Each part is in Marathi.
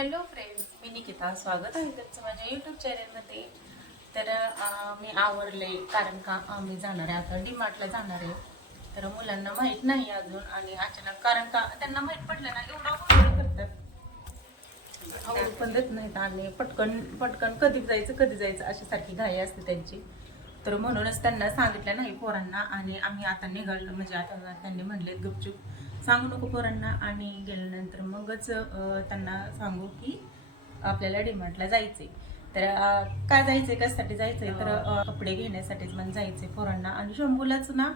हॅलो फ्रेंड्स, मी निकिता. स्वागत आहे तुमचं माझ्या यूट्यूब चॅनलमध्ये. तर मी आवरले कारण का आम्ही जाणार आहे आता डीमार्टला जाणार आहे. तर मुलांना माहीत नाही अजून आणि अचानक कारण का त्यांना माहीत पडलं ना एवढा गोंधळ करतात, आवडू पण देत नाहीत आणि पटकन पटकन कधी जायचं अशी सारखी घाई असते त्यांची. तर म्हणूनच त्यांना सांगितलं नाही पोरांना आणि आम्ही आता निघालो. म्हणजे आता त्यांनी म्हणले गपचूप सांगू नको पोरांना आणि गेल्यानंतर मगच त्यांना सांगू की आपल्याला डीमार्टला जायचंय. तर का जायचंय, कशासाठी जायचंय, तर कपडे घेण्यासाठीच म्हणजे जायचंय पोरांना. आणि शंभूलाच ना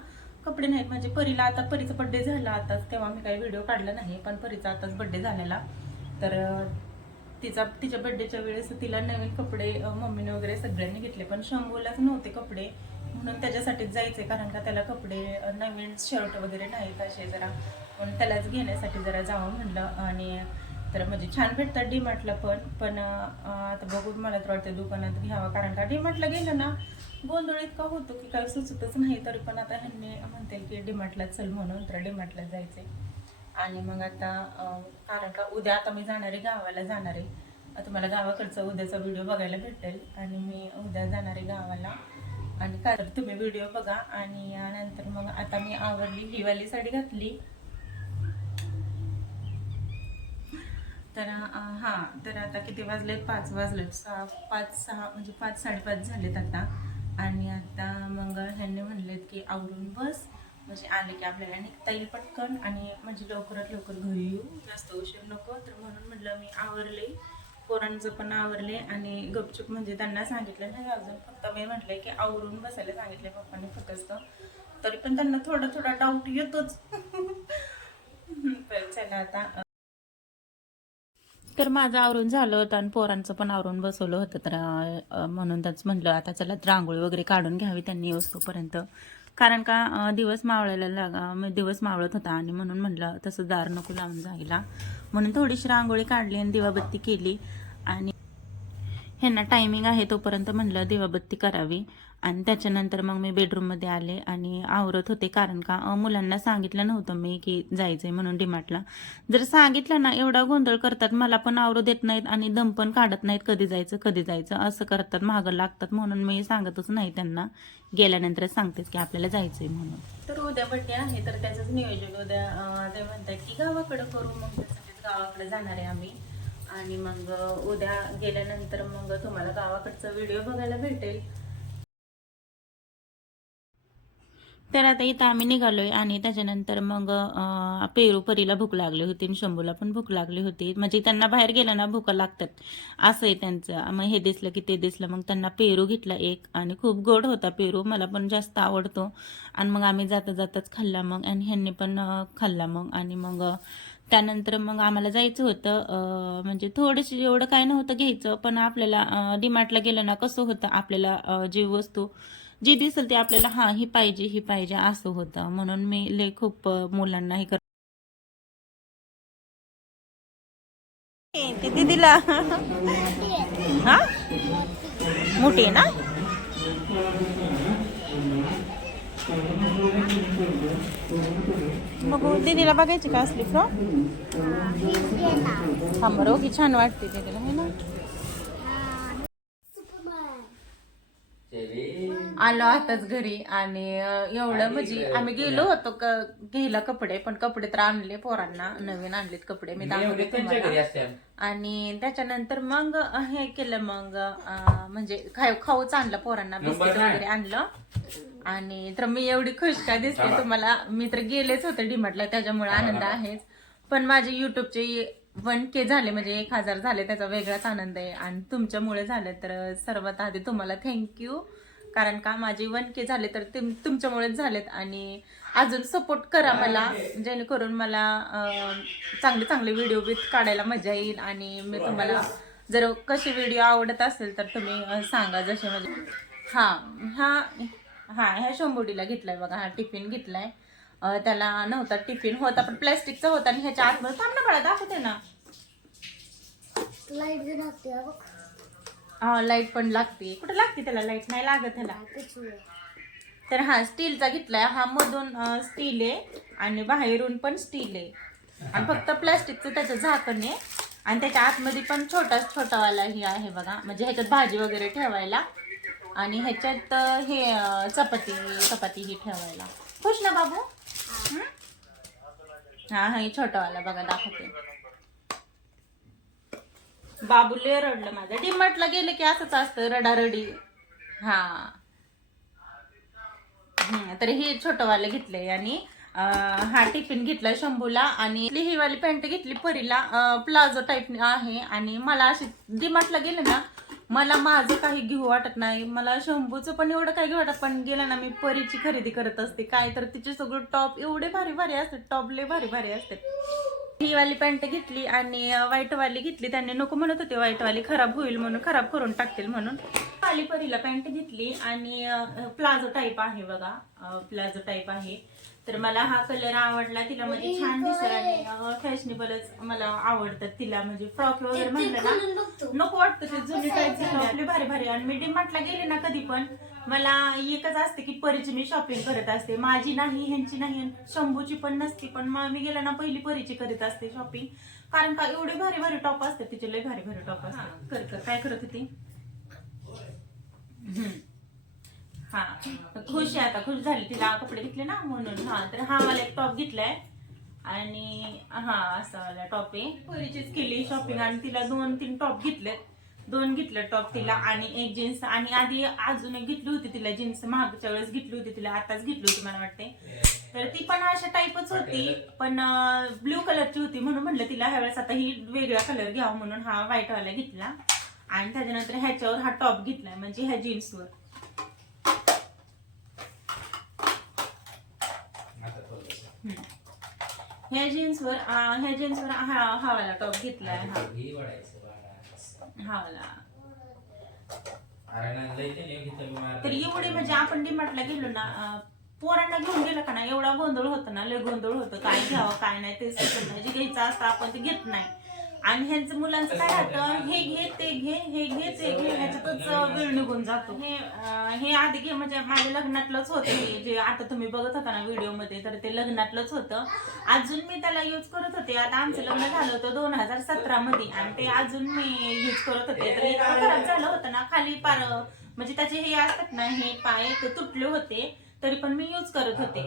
कपडे नाहीत. म्हणजे परीला आता परीचा बड्डे झाला आताच, तेव्हा मी काही व्हिडिओ काढला नाही, पण परीचा आताच बड्डे झालेला. तर तिच्या बड्डेच्या वेळेस तिला नवीन कपडे मम्मीने वगैरे सगळ्यांनी घेतले, पण शंभूलाच नव्हते कपडे. म्हणून त्याच्यासाठीच जायचे कारण का त्याला कपडे नवीन शर्ट वगैरे नाहीत असे जरा, म्हणून त्यालाच घेण्यासाठी जरा जावं म्हणलं. आणि तर म्हणजे छान भेटतात डीमार्टला पण आता बघून मला तर वाटतं दुकानात घ्यावं कारण का डीमार्टला गेलं ना गोंधळ इतका होतो की काही सुचतच नाही. तरी पण आता ह्यांनी म्हणते की डीमार्टला चल म्हणून, तर डीमार्टला जायचे. आणि मग आता कारण का उद्या आता मी जाणारे गावाला जाणारे. तुम्हाला गावाकडचा उद्याचा व्हिडिओ बघायला भेटेल आणि मी उद्या जाणारे गावाला. आणि काय तर तुम्ही व्हिडिओ बघा. आणि नंतर मग आता मी आवरली, ही वाली साडी घातली. तर तर आता किती वाजले, 5 वाजलेत, 6 म्हणजे 5-5:30 झालेत आता. आणि आता मग ह्यांनी म्हणलेत की आवरून बस, म्हणजे आले की आपल्याला निघता येईल पटकन आणि म्हणजे लवकरात लवकर घरी येऊ, जास्त उशीर नको. तर म्हणून म्हटलं मी आवरले, पोरांचं पण आवरले आणि गपचूप म्हणजे त्यांना सांगितलं नाही अजून, फक्त मी म्हटलंय की आवरून बसायला सांगितले पप्पांनी फक्त. तरी पण त्यांना थोडा थोडा डाऊट येतोच. तर चला आता. तर माझं आवरून झालं होतं आणि पोरांचं पण आवरून बसवलं होतं. तर म्हणून त्याच म्हटलं आता चला रांगोळी वगैरे काढून घ्यावी त्यांनी येऊस्तोपर्यंत. कारण का दिवस मावळायला दिवस मावळत होता आणि म्हणून म्हटलं तसं दार नको लावून जायला, म्हणून थोडीशी रांगोळी काढली आणि दिवाबत्ती केली. आणि ह्यांना टायमिंग आहे तोपर्यंत म्हटलं दिवाबत्ती करावी. आणि त्याच्यानंतर मग मी बेडरूममध्ये आले आणि आवरत होते कारण का मुलांना सांगितलं नव्हतं मी की जायचंय म्हणून डीमार्टला. जर सांगितलं ना एवढा गोंधळ करतात, मला पण आवरू देत नाहीत आणि दम पण काढत नाहीत, कधी जायचं असं करतात, मागं लागतात. म्हणून मी सांगतच नाही त्यांना, गेल्यानंतरच सांगतेच की आपल्याला जायचंय म्हणून. तर उद्या बड्डे आहे तर त्याचंच नियोजन उद्या ते म्हणतात की गावाकडे करू, मग त्यासाठीच गावाकडे जाणार आहे आम्ही. आणि मग उद्या गेल्यानंतर मग तुम्हाला गावाकडचा व्हिडिओ बघायला भेटेल. तर आता इथं आम्ही निघालोय आणि त्याच्यानंतर मग पेरू परीला भूक लागली होती आणि शंभूला पण भूक लागली होती. म्हणजे त्यांना बाहेर गेलं ना भूका लागतात, असं आहे त्यांचं. मग हे दिसलं की ते दिसलं, मग त्यांना पेरू घेतला एक आणि खूप गोड होता पेरू, मला पण जास्त आवडतो. आणि मग आम्ही जाता जाताच खाल्ला मग आणि ह्यांनी पण खाल्ला मग. आणि मग त्यानंतर मग आम्हाला जायचं होतं. म्हणजे थोडीशी एवढं काय नव्हतं घ्यायचं, पण आपल्याला डीमार्टला गेलं ना कसं होतं, आपल्याला जी वस्तू जी दिसेल ते आपल्याला ही पाहिजे ही पाहिजे असं होतं. म्हणून मी लय खूप मुलांना हे ते दीदीला हा मोठी आहे ना. मग दीदीला बघायची का असली फ्रॉक? हा बरं की छान वाटते दीदीला है ना. आलो आताच घरी आणि एवढं म्हणजे आम्ही गेलो होतो घ्यायला कपडे, पण कपडे तर आणले पोरांना, नवीन आणलेत कपडे, मी दाखवले तुम्हाला. आणि त्याच्यानंतर मग हे केलं, मग म्हणजे खाऊच आणलं पोरांना, बिस्किट वगैरे आणलं. आणि तर मी एवढी खुश का दिसते तुम्हाला, मी तर गेलेच होते डीमार्टला, त्याच्यामुळे आनंद आहेच. पण माझे युट्यूबचे 1K झाले, म्हणजे 1000 झाले, त्याचा वेगळाच आनंद आहे. आणि तुमच्यामुळे झाले, तर सर्वात आधी तुम्हाला थँक्यू. कारण का माझे 1K झाले तर तुमच्यामुळेच झालेत. आणि अजून सपोर्ट करा मला, जेणेकरून मला चांगले चांगले व्हिडिओ काढायला मजा येईल. आणि मी तुम्हाला जर कसे व्हिडिओ आवडत असेल तर तुम्ही सांगा, जसे म्हणजे हा हा हा ह्या शंभुडीला घेतलाय बघा, हा टिफिन घेतलाय. त्याला नव्हता टिफिन, होता पण प्लॅस्टिकचा होता. आणि ह्याच्या आतमध्ये थांब ना बाळा, दाखवते ना, लाईट लागते. हा लाईट पण लागते, कुठे लागते त्याला, लाईट नाही लागत ह्याला. तर हा स्टीलचा घेतलाय, हा मधून स्टील आहे आणि बाहेरून पण स्टील आहे. आणि फक्त प्लॅस्टिकचं त्याचं झाकण आहे. आणि त्याच्या आतमध्ये पण छोटावाला ही आहे बघा, म्हणजे ह्याच्यात भाजी वगैरे ठेवायला आणि ह्याच्यात हे चपाती ही ठेवायला. खुश ना बाबू? हा हा, छोटावाला बघा दाखवते. बाबू लय रडलं माझं. डीमार्टला गेलं की असंच असतं, रडारडी. हा तर हे छोटंवालं घेतलंय आणि हा टिफिन घेतला शंभूला आणि ही वाली पॅन्ट घेतली परीला, प्लाझो टाईप आहे. आणि मला अशी डीमार्टला गेले ना, मला माझं काही घेऊ वाटत नाही, मला शंभूचं पण एवढं काही घेऊ वाटत, पण गेलं ना मी परीची खरेदी करत असते. काय तर तिचे सगळं टॉप एवढे भारी भारी असतात, टॉप लय भारी भारी असतात. ही वाली पॅन्ट घेतली आणि व्हाईट वाली घेतली. त्यांनी नको म्हणत होते व्हाईट वाली खराब होईल म्हणून, खराब करून टाकतील म्हणून. वाली परीला पॅन्ट घेतली आणि प्लाझो टाईप आहे बघा, प्लाझो टाईप आहे. तर मला हा कलर आवडला, तिला म्हणजे छान दिसत आणि फॅशनेबलच मला आवडतात तिला. म्हणजे फ्रॉक वगैरे म्हणलं ना नको वाटतं, ते जुनी टाईपचे आपले भारी भारी. आणि मी डीमार्टला गेले ना कधी पण मला एकच असते की परीची मी शॉपिंग करत असते, माझी नाही, ह्यांची नाही, शंभूची पण नसती, पण मी गेला ना पहिली परीची करीत असते शॉपिंग. कारण का एवढे भारी भारी टॉप असतात तिचे, लय भारी भारी टॉप असतात. काय करत होती? हा खुश आहे आता, खुश झाली, तिला कपडे घेतले ना म्हणून. हा तर हा मला एक टॉप घेतलाय आणि हा असा वाला टॉप आहे. परीचीच केली शॉपिंग आणि तिला 2-3 टॉप घेतलेत, 2 घेतले टॉप तिला आणि एक जीन्स. आणि आधी अजून एक घेतली होती तिला जीन्स, मागच्या वेळेस घेतली होती तिला, आताच घेतली होती मला वाटते. तर ती पण अशा टाईपच होती, पण ब्ल्यू कलरची होती, म्हणून म्हणलं तिला ह्यावेळेस आता ही वेगळा कलर घ्यावा म्हणून हा व्हाईट वाला घेतला. आणि त्याच्यानंतर ह्याच्यावर हा टॉप घेतलाय, म्हणजे ह्या जीन्सवर. ह्या जीन्सवर हा वाला टॉप घेतलाय. हा वाला. तर एवढे म्हणजे आपण डीमार्टला गेलो ना, पोरांना घेऊन गेलं का ना, एवढा गोंधळ होतो ना, लय गोंधळ होतं, काय घ्यावं काय नाही ते सुचत नाही. जे घ्यायचं असतं आपण ते घेत नाही. आणि ह्यांचं मुलांचं काय राहतं, हे घे ते घे, हे घे ते घे, ह्याच्यातच वेळ निघून जातो. हे आधी घे, म्हणजे माझ्या लग्नातलंच होतं हे, जे आता तुम्ही बघत होता ना व्हिडिओ मध्ये, तर ते लग्नातलंच होतं. अजून मी त्याला यूज करत होते. आता आमचं लग्न झालं होतं 2017 मध्ये आणि ते अजून मी यूज करत होते. तर इतकं खराब झालं होतं ना, खाली पार म्हणजे त्याचे हे असतात ना, हे पाय ते तुटले होते, तरी पण मी यूज करत होते.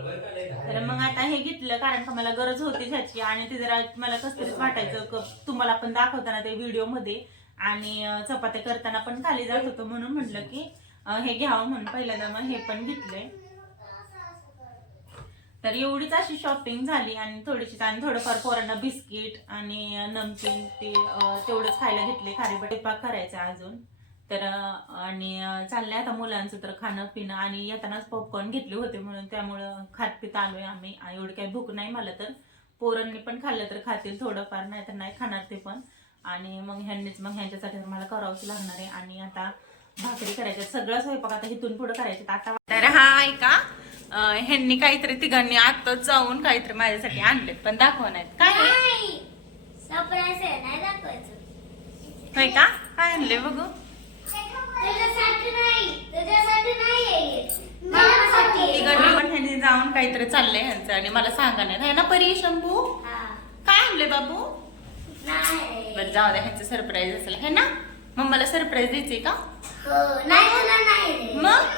तर मग आता हे घेतलं कारण का मला गरज होती ह्याची. आणि ते जरा मला कसं तरीच वाटायचं, तुम्हाला पण दाखवताना ते व्हिडिओ मध्ये आणि चपात्या करताना पण खाली जात होतं, म्हणून म्हटलं की हे घ्यावं म्हणून पहिल्यांदा मग हे पण घेतलंय. तर एवढीच अशी शॉपिंग झाली आणि थोडीशी, आणि थोडंफार पोरांना बिस्किट आणि नमकीन ते तेवढंच खायला घेतले. खारीबटे पाक करायचा अजून. तर आणि चाललंय आता मुलांचं तर खाणं पिणं. आणि येतानाच पॉपकॉर्न घेतले होते म्हणून त्यामुळं खात पित आलोय आम्ही. एवढी काही भूक नाही मला, तर पोरांनी पण खाल्लं तर खातील थोडंफार, नाही तर नाही खाणार ते पण. आणि मग ह्यांच्यासाठी मला करावंच लागणार आहे. आणि आता भाकरी करायच्या, सगळं स्वयंपाक आता इथून पुढे करायचं आता. तर हा ऐका, ह्यांनी काहीतरी तिघांनी आताच जाऊन काहीतरी माझ्यासाठी आणलेत, पण दाखवा नाहीत. काय सरप्राईज आहे, नाही दाखवायचं. होय का? काय आणले बघू? तिघांनी पण ह्यांनी जाऊन काहीतरी चाललंय ह्यांचं आणि मला सांगा नाही. है ना परी, शंभू? काय आणले बाबू? बरं जाऊ द्या, ह्यांचं सरप्राईज असेल है ना. मग मला सरप्राईज द्यायचंय का? मग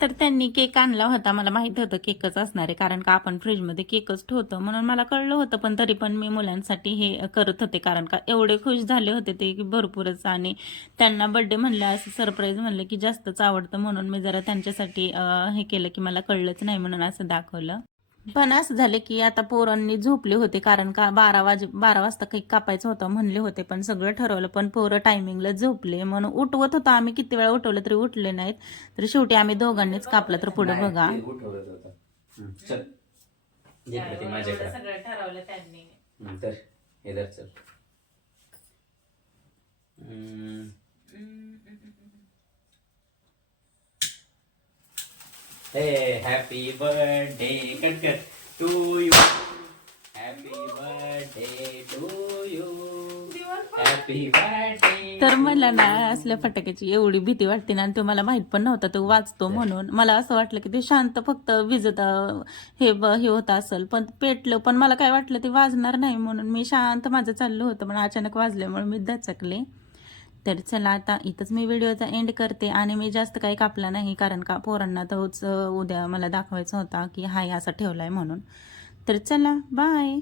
तर त्यांनी केक आणला होता. मला माहित होतं केकच असणार आहे, कारण का आपण फ्रीजमध्ये केकच ठेवतो म्हणून मला कळलं होतं. पण तरी पण मी मुलांसाठी हे करत होते, कारण का एवढे खुश झाले होते ते की भरपूरच. आणि त्यांना बर्थडे म्हणलं, असं सरप्राईज म्हणलं की जास्तच आवडतं, म्हणून मी जरा त्यांच्यासाठी हे केलं की मला कळलंच नाही म्हणून असं दाखवलं. पण असं झालं की आता पोरांनी झोपले होते, कारण का 12 वाजता केक कापायचं होतं म्हणले होते, पण सगळं ठरवलं पण पोरं टायमिंगला झोपले. म्हणून उठवत होतं आम्ही, किती वेळा उठवलं तरी उठले नाहीत. तर शेवटी आम्ही दोघांनीच कापलं. तर पुढे बघा, सगळं ठरवलं त्यांनी. तर इधर चल. Hey, happy birthday, cut to you. Happy birthday to you. Happy birthday तर मला ना असल्या फटाक्याची एवढी भीती वाटते ना, आणि तो मला माहित पण नव्हता तो वाचतो म्हणून. मला असं वाटलं की ते शांत फक्त विजत हे होत असेल, पण पेटलं. पण मला काय वाटलं ते वाजणार नाही म्हणून मी शांत माझं चाललं होतं, पण अचानक वाजल्यामुळे मी दचकले. तर चला आता इथंच मी व्हिडिओचा एंड करते, आणि मी जास्त काही कापला नाही कारण का पोरांना तोच उद्या मला दाखवायचा होता की हाय असा ठेवलाय म्हणून. तर चला बाय.